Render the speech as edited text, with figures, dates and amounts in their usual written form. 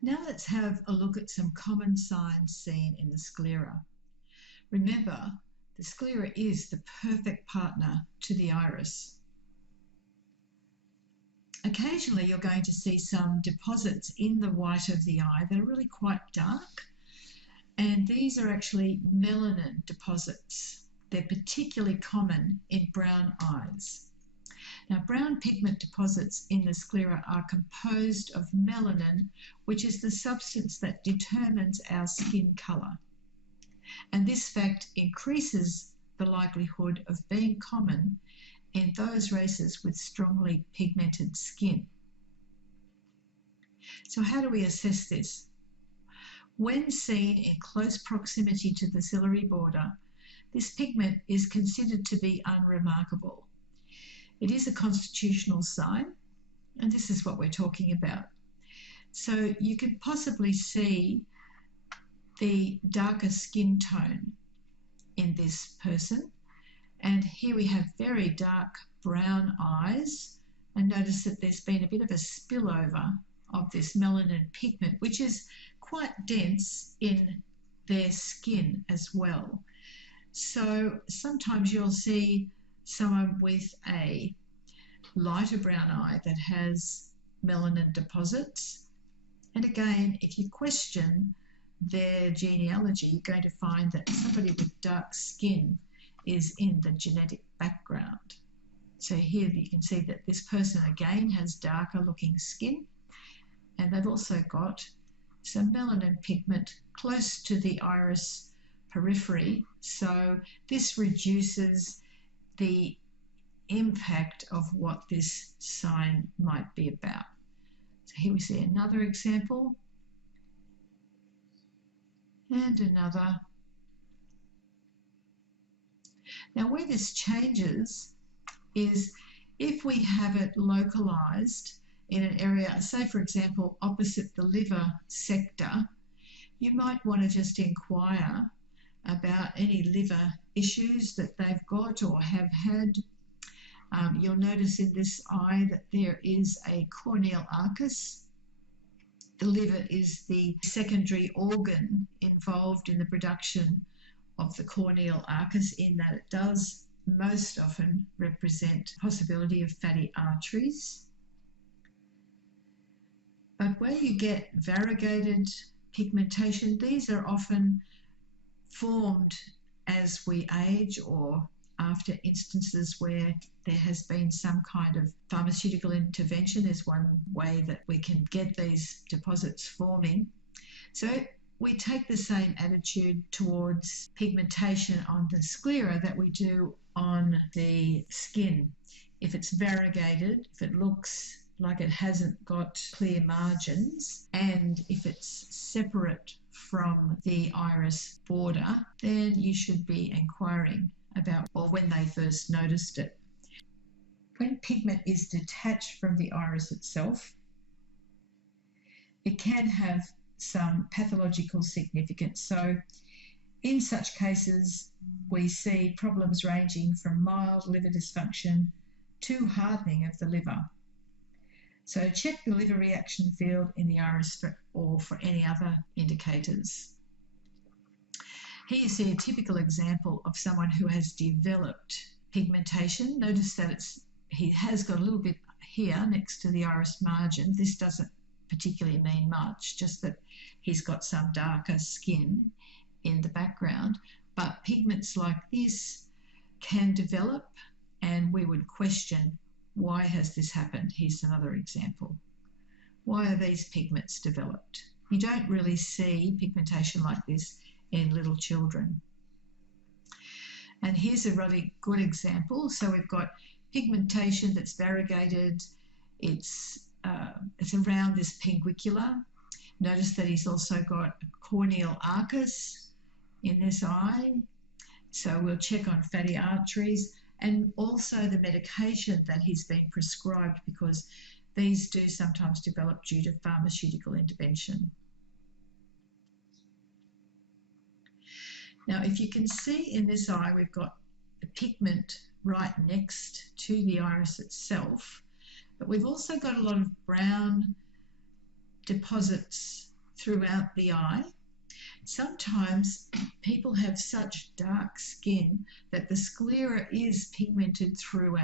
Now let's have a look at some common signs seen in the sclera. Remember, the sclera is the perfect partner to the iris. Occasionally you're going to see some deposits in the white of the eye that are really quite dark, and these are actually melanin deposits. They're particularly common in brown eyes. Now, brown pigment deposits in the sclera are composed of melanin, which is the substance that determines our skin colour. And this fact increases the likelihood of being common in those races with strongly pigmented skin. So how do we assess this? When seen in close proximity to the ciliary border, this pigment is considered to be unremarkable. It is a constitutional sign, and this is what we're talking about. So you can possibly see the darker skin tone in this person, and here we have very dark brown eyes, and notice that there's been a bit of a spillover of this melanin pigment, which is quite dense in their skin as well. So sometimes you'll see someone with a lighter brown eye that has melanin deposits. And again, if you question their genealogy, you're going to find that somebody with dark skin is in the genetic background. So here you can see that this person again has darker looking skin, and they've also got some melanin pigment close to the iris periphery. So this reduces the impact of what this sign might be about. So here we see another example, and another. Now where this changes is if we have it localized in an area, say for example opposite the liver sector, you might want to just inquire about any liver issues that they've got or have had. You'll notice in this eye that there is a corneal arcus. The liver is the secondary organ involved in the production of the corneal arcus, in that it does most often represent possibility of fatty arteries. But where you get variegated pigmentation, these are often formed as we age or after instances where there has been some kind of pharmaceutical intervention. Is one way that we can get these deposits forming. So we take the same attitude towards pigmentation on the sclera that we do on the skin. If it's variegated, if it looks like it hasn't got clear margins, and if it's separate from the iris border, then you should be inquiring about, or when they first noticed it. When pigment is detached from the iris itself, it can have some pathological significance. So in such cases, we see problems ranging from mild liver dysfunction to hardening of the liver. So check the liver reaction field in the iris or for any other indicators. Here you see a typical example of someone who has developed pigmentation. Notice that he has got a little bit here next to the iris margin. This doesn't particularly mean much, just that he's got some darker skin in the background. But pigments like this can develop, and we would question, why has this happened? Here's another example. Why are these pigments developed? You don't really see pigmentation like this in little children. And here's a really good example. So we've got pigmentation that's variegated. It's around this pinguicula. Notice that he's also got a corneal arcus in this eye. So we'll check on fatty arteries and also the medication that he's been prescribed, because these do sometimes develop due to pharmaceutical intervention. Now, if you can see in this eye, we've got the pigment right next to the iris itself, but we've also got a lot of brown deposits throughout the eye. Sometimes people have such dark skin that the sclera is pigmented throughout.